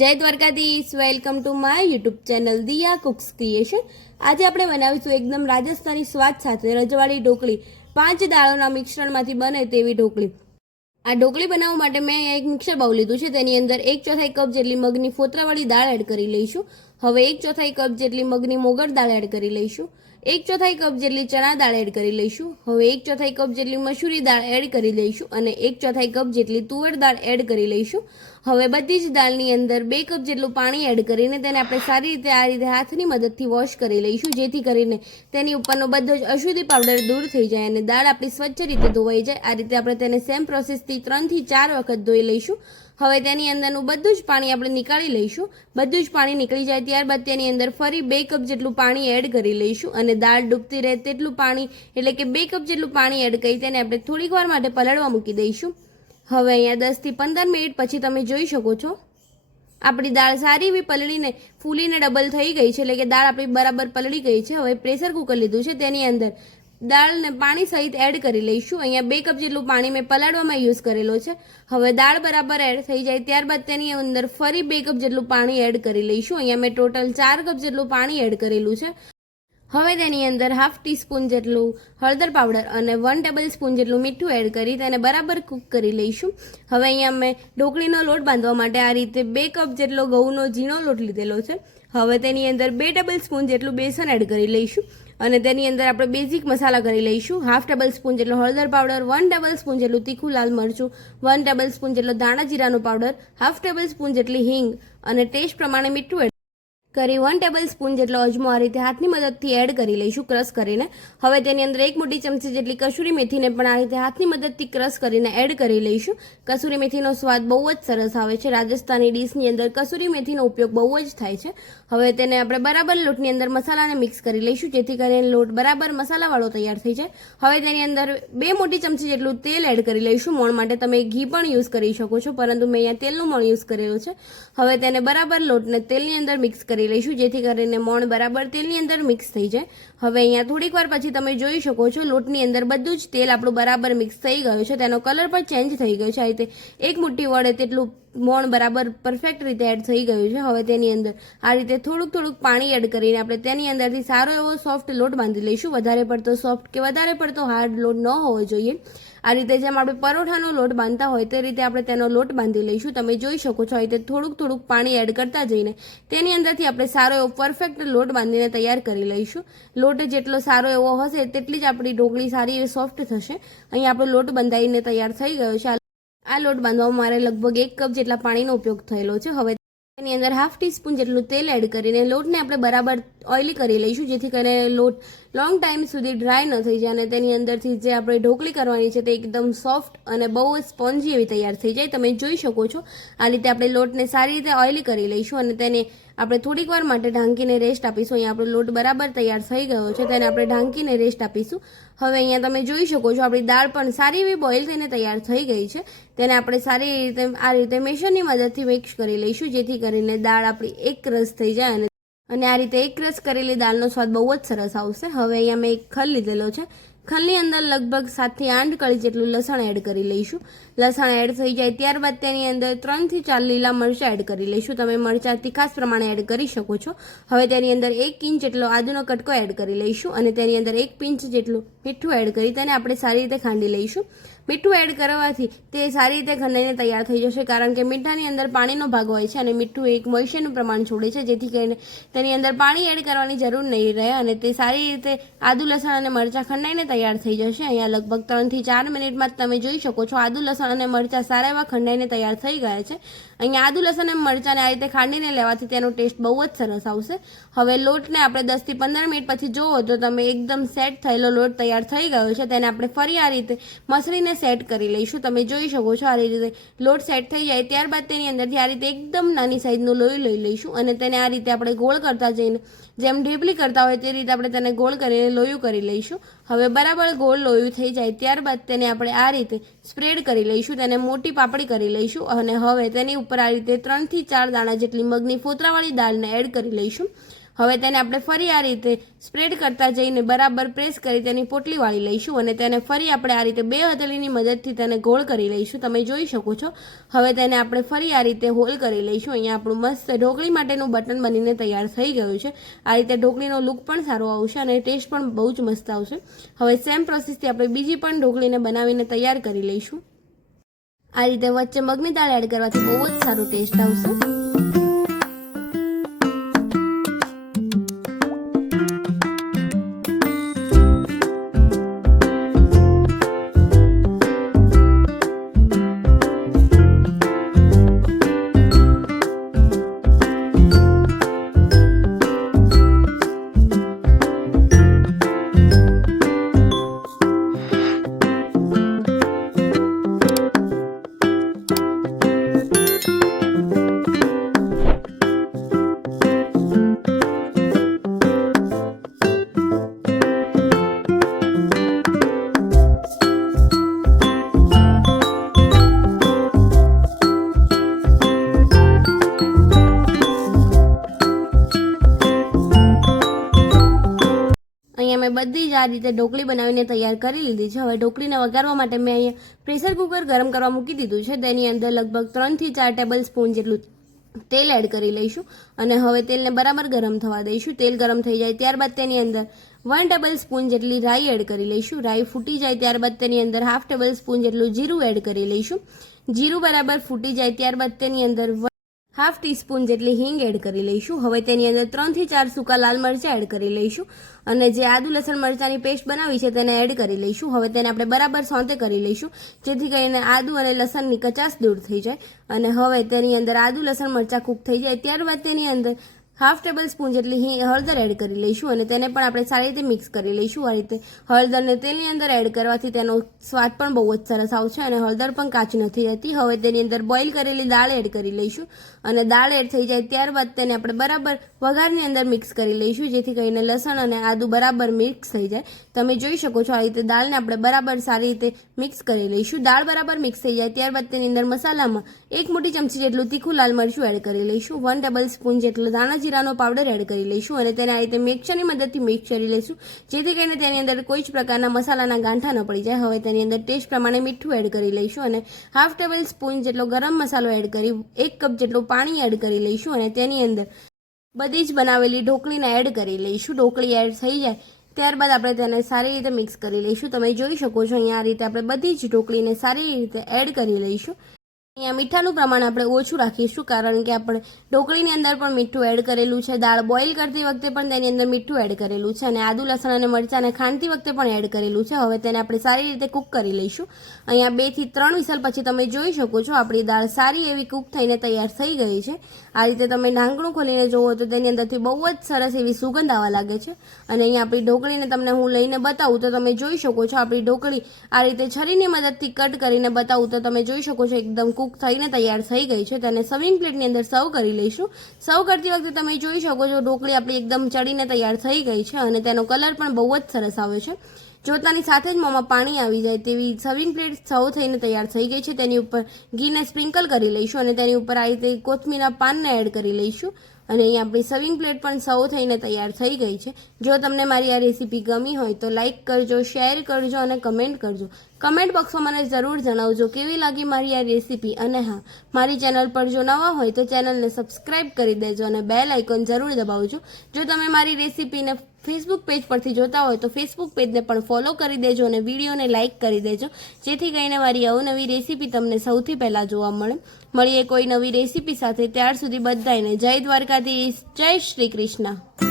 જય Dwarkadhish, welcome to my YouTube channel Diya cooks creation. આજે આપણે બનાવીશું એકદમ રાજસ્થાની સ્વાદ સાથે રજવાડી ઢોકળી। 5 દાળોના મિશ્રણમાંથી બને તેવી ઢોકળી। આ ઢોકળી બનાવવા માટે મેં એક મિક્સર બાઉલ લીધું છે। તેની અંદર 1/4 કપ જેટલી મગની ફોતરાવાળી દાળ એડ કરી લઈશું। હવે 1/4 કપ જેટલી મગની મોગર દાળ એડ કરી લઈશું। 1/4 કપ જેટલી ચણા દાળ એડ કરી લઈશું। હવે 1/4 કપ જેટલી મસૂરી દાળ એડ કરી લઈશું અને 1/4 કપ જેટલી તુવેર દાળ એડ કરી લઈશું। હવે બધી જ દાળની અંદર 2 કપ જેટલું પાણી એડ કરીને તેને આપણે સારી રીતે આ રીતે હાથની મદદથી વોશ કરી લઈશું, જેથી કરીને તેની ઉપરનો બધો જ અશુદ્ધિ પાવડર દૂર થઈ જાય અને દાળ આપણી સ્વચ્છ રીતે ધોવાઈ જાય। આ રીતે આપણે તેને સેમ પ્રોસેસથી 3 થી 4 વખત ધોઈ લઈશું। હવે તેની અંદરનું બધું જ પાણી આપણે નીકાળી લઈશું। બધું જ પાણી નીકળી જાય ત્યારબાદ તેની અંદર ફરી 2 કપ જેટલું પાણી એડ કરી લઈશું અને દાળ ડૂબતી રહે તેટલું પાણી એટલે કે 2 કપ જેટલું પાણી એડ કરી તેને આપણે થોડીક વાર માટે પલળવા મૂકી દઈશું। હવે અહીંયા 10 થી 15 મિનિટ પછી તમે જોઈ શકો છો આપણી દાળ સારી એવી પલળીને ફૂલીને ડબલ થઈ ગઈ છે, એટલે કે દાળ આપણી બરાબર પલળી ગઈ છે। હવે પ્રેશર કુકર લીધું છે, તેની અંદર દાળને પાણી સહિત એડ કરી લઈશું। અહીંયા 2 કપ જેટલું પાણી મેં પલાળવામાં યુઝ કરેલો છે। હવે દાળ બરાબર એડ થઈ જાય ત્યારબાદ તેની અંદર ફરી 2 કપ જેટલું પાણી એડ કરી લઈશું। અહીંયા મેં ટોટલ 4 કપ જેટલું પાણી એડ કરેલું છે। હવે તેની અંદર 1/2 ટીસ્પૂન જેટલું હળદર પાવડર અને 1 ટેબલસ્પૂન જેટલું મીઠું એડ કરી તેને બરાબર કૂક કરી લઈશું। હવે અહીંયા મેં ઢોકળીનો લોટ બાંધવા માટે આ રીતે 2 કપ જેટલો ઘઉંનો ઝીણો લોટ લીધેલો છે। હવે તેની અંદર 2 ટેબલસ્પૂન જેટલું બેસન એડ કરી લઈશું અને તેની અંદર આપણે બેઝિક મસાલા કરી લઈશું। 1/2 ટેબલસ્પૂન જેટલો હળદર પાવડર, 1 ટેબલસ્પૂન જેટલું તીખું લાલ મરચું, 1 ટેબલસ્પૂન જેટલો ધાણા જીરાનો પાવડર, 1/2 ટેબલસ્પૂન જેટલી હિંગ અને ટેસ્ટ પ્રમાણે મીઠું એડ કરી 1 ટેબલસ્પૂન જેટલો અજમો આ રીતે હાથની મદદથી એડ કરી લઈશું ક્રશ કરીને। હવે તેની અંદર 1 મોટી ચમચી જેટલી કસૂરી મેથીને પણ આ રીતે હાથની મદદથી ક્રશ કરીને એડ કરી લઈશું। કસૂરી મેથીનો સ્વાદ બહુ જ સરસ આવે છે। રાજસ્થાની ડીશની અંદર કસૂરી મેથીનો ઉપયોગ બહુ જ થાય છે। હવે તેને આપણે બરાબર લોટની અંદર મસાલાને મિક્સ કરી લઈશું, જેથી કરીને લોટ બરાબર મસાલાવાળો તૈયાર થઈ જાય। હવે તેની અંદર 2 મોટી ચમચી જેટલું તેલ એડ કરી લઈશું। મોણ માટે તમે ઘી પણ યુઝ કરી શકો છો, પરંતુ મેં અહીંયા તેલનું મોણ યુઝ કરેલું છે। હવે તેને બરાબર લોટને તેલની અંદર મિક્સ કરી લઈશું, જેથી કરીને મોણ બરાબર તેલની અંદર મિક્સ થઈ જાય। હવે અહીંયા થોડીક વાર પછી તમે જોઈ શકો છો લોટની અંદર બધું જ તેલ આપણું બરાબર મિક્સ થઈ ગયું છે, તેનો કલર પણ ચેન્જ થઈ ગયો છે। આ રીતે 1 મુઠ્ઠી વડે તેટલું મોણ બરાબર પરફેક્ટ રીતે એડ થઈ ગયું છે। હવે તેની અંદર આ રીતે થોડુંક પાણી એડ કરીને આપણે તેની અંદરથી સારો એવો સોફ્ટ લોટ બાંધી લઈશું। વધારે પડતો સોફ્ટ કે વધારે પડતો હાર્ડ લોટ ન હોવો જોઈએ। આ રીતે જેમ આપણે પરોઠાનો લોટ બાંધતા હોય તે રીતે આપણે તેનો લોટ બાંધી લઈશું। તમે જોઈ શકો છો આ રીતે થોડુંક પાણી એડ કરતા જઈને તેની અંદરથી આપણે સારો એવો પરફેક્ટ લોટ બાંધીને તૈયાર કરી લઈશું। લોટ જેટલો સારો એવો હશે તેટલી જ આપણી ઢોકળી સારી એવી સોફ્ટ થશે। અહીં આપણો લોટ બંધાઈને તૈયાર થઈ ગયો છે। આ લોટ બાંધવામાં મારે લગભગ 1 કપ જેટલા પાણીનો ઉપયોગ થયેલો છે। હવે તેની અંદર 1/2 ટીસ્પૂન જેટલું તેલ એડ કરીને લોટને આપણે બરાબર ઓઇલી કરી લઈશું, જેથી કરીને લોટ લોંગ ટાઈમ સુધી ડ્રાય ન થઈ જાય અને તેની અંદરથી જે આપણે ઢોકળી કરવાની છે તે એકદમ સોફ્ટ અને બહુ જ સ્પોન્જી એવી તૈયાર થઈ જાય। તમે જોઈ શકો છો આ રીતે આપણે લોટને સારી રીતે ઓઇલી કરી લઈશું અને તેને આપણે થોડીક વાર માટે ઢાંકીને રેસ્ટ આપીશું। અહીંયા આપણો લોટ બરાબર તૈયાર થઈ ગયો છે, તેને આપણે ઢાંકીને રેસ્ટ આપીશું। હવે અહીંયા તમે જોઈ શકો છો આપણી દાળ પણ સારી એવી બોઇલ થઈને તૈયાર થઈ ગઈ છે। તેને આપણે સારી રીતે આ રીતે મેશરની મદદથી મિક્સ કરી લઈશું, જેથી કરીને દાળ આપણી એક રસ થઈ જાય અને આ રીતે એક રસ કરેલી દાળનો સ્વાદ બહુ જ સરસ આવશે। હવે અહીંયા મેં એક ખલ લીધેલો છે। ખલની અંદર લગભગ 7 થી 8 કળી જેટલું લસણ એડ કરી લઈશું। લસણ એડ થઈ જાય ત્યારબાદ તેની અંદર 3 થી 4 લીલા મરચાં એડ કરી લઈશું। તમે મરચાં તીખાસ પ્રમાણે એડ કરી શકો છો। હવે તેની અંદર 1 ઇંચ જેટલો આદુનો કટકો એડ કરી લઈશું અને તેની અંદર 1 પિંચ જેટલું મીઠું એડ કરી તેને આપણે સારી રીતે ખાંડી લઈશું। મીઠું એડ કરવાથી તે સારી રીતે ખંડાઈને તૈયાર થઈ જશે, કારણ કે મીઠાની અંદર પાણીનો ભાગ હોય છે અને મીઠું એક મોઇશ્ચરનું પ્રમાણ છોડે છે, જેથી કરીને તેની અંદર પાણી એડ કરવાની જરૂર નહીં રહે અને તે સારી રીતે આદુ લસણ અને મરચાં ખંડાઈને તૈયાર થઈ જશે। અહીંયા લગભગ 3 થી 4 મિનિટમાં તમે જોઈ શકો છો આદુ લસણ અને મરચાં સારા એવા ખંડાઈને તૈયાર થઈ ગયા છે। અહીંયા આદુ લસણ અને મરચાંને આ રીતે ખાંડીને લેવાથી તેનો ટેસ્ટ બહુ જ સરસ આવશે। હવે લોટને આપણે 10 થી 15 મિનિટ પછી જોવો તો તમે એકદમ સેટ થયેલો લોટ તૈયાર થઈ ગયો છે। તેને આપણે ફરી આ રીતે મસળીને સેટ કરી લઈશું। તમે જોઈ શકો છો આ રીતે લોટ સેટ થઈ જાય ત્યારબાદ તેની અંદરથી આ રીતે એકદમ નાની સાઈઝનું લોહી લઈ લઈશું અને તેને આ રીતે આપણે ગોળ કરતા જઈને જેમ ઢેપલી કરતા હોય તે રીતે આપણે તેને ગોળ કરીને લોયું કરી લઈશું। હવે બરાબર ગોળ લોયું થઈ જાય ત્યારબાદ તેને આપણે આ રીતે સ્પ્રેડ કરી લઈશું, તેને મોટી પાપડી કરી લઈશું અને હવે તેની ઉપર આ રીતે 3 થી 4 દાણા જેટલી મગની ફોતરાવાળી દાળને એડ કરી લઈશું। હવે તેને આપણે ફરી આ રીતે સ્પ્રેડ કરતા જઈને બરાબર પ્રેસ કરી તેની પોટલી વાળી લઈશું અને તેને ફરી આપણે આ રીતે 2 હથેળીની મદદથી તેને ગોળ કરી લઈશું. તમે જોઈ શકો છો. હવે તેને આપણે ફરી આ રીતે હોલ કરી લઈશું. અહીંયા આપણું મસ્ત ઢોકળી માટેનું બટન બનીને તૈયાર થઈ ગયું છે. આ રીતે ઢોકળીનો લુક પણ સારો આવશે અને ટેસ્ટ પણ બહુ જ મસ્ત આવશે. હવે સેમ પ્રોસેસથી આપણે બીજી પણ ઢોકળીને બનાવીને તૈયાર કરી લઈશું. આ રીતે વચ્ચે મગની દાળ એડ કરવાથી બહુ જ સારો ટેસ્ટ આવશે. મેં બધી જ આ રીતે ઢોકળી બનાવીને તૈયાર કરી લીધી છે. હવે ઢોકળીને વઘારવા માટે મેં અહીંયા પ્રેશર કુકર ગરમ કરવા મૂકી દીધું છે. તેની અંદર લગભગ 3 થી 4 ટેબલ સ્પૂન જેટલું તેલ એડ કરી લઈશું અને હવે તેલને બરાબર ગરમ થવા દઈશું. તેલ ગરમ થઈ જાય ત્યારબાદ તેની અંદર 1 ટેબલ સ્પૂન જેટલી રાઈ એડ કરી લઈશું. રાઈ ફૂટી જાય ત્યારબાદ તેની અંદર 1/2 ટેબલ સ્પૂન જેટલું જીરું એડ કરી લઈશું. જીરું બરાબર ફૂટી જાય ત્યારબાદ તેની અંદર 1/2 ટીસ્પૂન જેટલી હિંગ એડ કરી લઈશું. હવે તેની અંદર 3 થી 4 સૂકા લાલ મરચાં એડ કરી લઈશું અને જે આદુ લસણ મરચાંની પેસ્ટ બનાવી છે તેને એડ કરી લઈશું. હવે તેને આપણે બરાબર સોંતે કરી લઈશું જેથી કરીને આદુ અને લસણની કચાશ દૂર થઈ જાય. અને હવે તેની અંદર આદુ લસણ મરચાં કૂક થઈ જાય ત્યારબાદ તેની અંદર 1/2 ટેબલ સ્પૂન જેટલી હળદર એડ કરી લઈશું અને તેને પણ આપણે સારી રીતે મિક્સ કરી લઈશું. આ રીતે હળદરને તેલની અંદર એડ કરવાથી તેનો સ્વાદ પણ બહુ જ સરસ આવશે અને હળદર પણ કાચી નથી રહેતી. હવે તેની અંદર બોઇલ કરેલી દાળ એડ કરી લઈશું અને દાળ એડ થઈ જાય ત્યારબાદ તેને આપણે બરાબર વઘારની અંદર મિક્સ કરી લઈશું જેથી કરીને લસણ અને આદુ બરાબર મિક્સ થઈ જાય. તમે જોઈ શકો છો આ રીતે દાળને આપણે બરાબર સારી રીતે મિક્સ કરી લઈશું. દાળ બરાબર મિક્સ થઈ જાય ત્યારબાદ તેની અંદર મસાલામાં 1 મોટી ચમચી જેટલું તીખું લાલ મરચું એડ કરી લઈશું. 1 ટેબલ સ્પૂન જેટલું ધાણા જીરાનો પાવડર એડ કરી લઈશું અને તેને આ રીતે મિક્સરની મદદથી મિક્સ કરી લઈશું જેથી કરીને તેની અંદર કોઈ જ પ્રકારના મસાલાના ગાંઠા ન પડી જાય. હવે તેની અંદર ટેસ્ટ પ્રમાણે મીઠું એડ કરી લઈશું અને 1/2 ટેબલ સ્પૂન જેટલો ગરમ મસાલો એડ કરી 1 કપ જેટલું પાણી એડ કરી લઈશું અને તેની અંદર બધી જ બનાવેલી ઢોકળીને એડ કરી લઈશું. ઢોકળી એડ થઈ જાય ત્યારબાદ આપણે તેને સારી રીતે મિક્સ કરી લઈશું. તમે જોઈ શકો છો અહીંયા આ રીતે આપણે બધી જ ઢોકળીને સારી રીતે એડ કરી લઈશું. અહીંયા મીઠાનું પ્રમાણ આપણે ઓછું રાખીશું કારણ કે આપણે ઢોકળીની અંદર પણ મીઠું એડ કરેલું છે. દાળ બોઇલ કરતી વખતે પણ તેની અંદર મીઠું એડ કરેલું છે અને આદુ લસણ અને મરચાંને ખાંડતી વખતે પણ એડ કરેલું છે. હવે તેને આપણે સારી રીતે કૂક કરી લઈશું. અહીંયા 2 થી 3 વિસલ પછી તમે જોઈ શકો છો આપણી દાળ સારી એવી કૂક થઈને તૈયાર થઈ ગઈ છે. આ રીતે તમે ઢાંકણું ખોલીને જુઓ તો તેની અંદરથી બહુ જ સરસ એવી સુગંધ આવવા લાગે છે. અને અહીંયા આપણી ઢોકળીને તમને હું લઈને બતાવું તો તમે જોઈ શકો છો આપણી ઢોકળી આ રીતે છરીની મદદથી કટ કરીને બતાવું તો તમે જોઈ શકો છો એકદમ કૂક થઈને તૈયાર થઈ ગઈ છે. તેને સર્વિંગ પ્લેટની અંદર સર્વ કરી લઈશું. સર્વ કરતી વખતે તમે જોઈ શકો છો ઢોકળી આપણી એકદમ ચડીને તૈયાર થઈ ગઈ છે અને તેનો કલર પણ બહુ જ સરસ આવે છે. જોતાની સાથે જ મોંમાં પાણી આવી જાય તેવી સર્વિંગ પ્લેટ સર્વ થઈને તૈયાર થઈ ગઈ છે. તેની ઉપર ઘીને સ્પ્રિંકલ કરી લઈશું અને તેની ઉપર આ રીતે કોથમીરના પાનને એડ કરી લઈશું અને અહીં આપણી સર્વિંગ પ્લેટ પણ સર્વ થઈને તૈયાર થઈ ગઈ છે. જો તમને મારી આ રેસીપી ગમી હોય તો લાઇક કરજો, શેર કરજો અને કમેન્ટ કરજો. કમેન્ટ બોક્સમાં મને જરૂર જણાવજો કેવી લાગી મારી આ રેસીપી. અને હા, મારી ચેનલ પર જો નવા હોય તો ચેનલને સબસ્ક્રાઈબ કરી દેજો અને બેલ આઇકોન જરૂર દબાવજો. જો તમે મારી રેસીપીને ફેસબુક પેજ પરથી જોતા હોય તો ફેસબુક પેજને પણ ફોલો કરી દેજો અને વિડીયોને લાઇક કરી દેજો જેથી કરીને મારી અવનવી રેસીપી તમને સૌથી પહેલાં જોવા મળે. મળીએ કોઈ નવી રેસીપી સાથે. ત્યાર સુધી બધાને જય દ્વારકાધીશ, જય શ્રી કૃષ્ણ.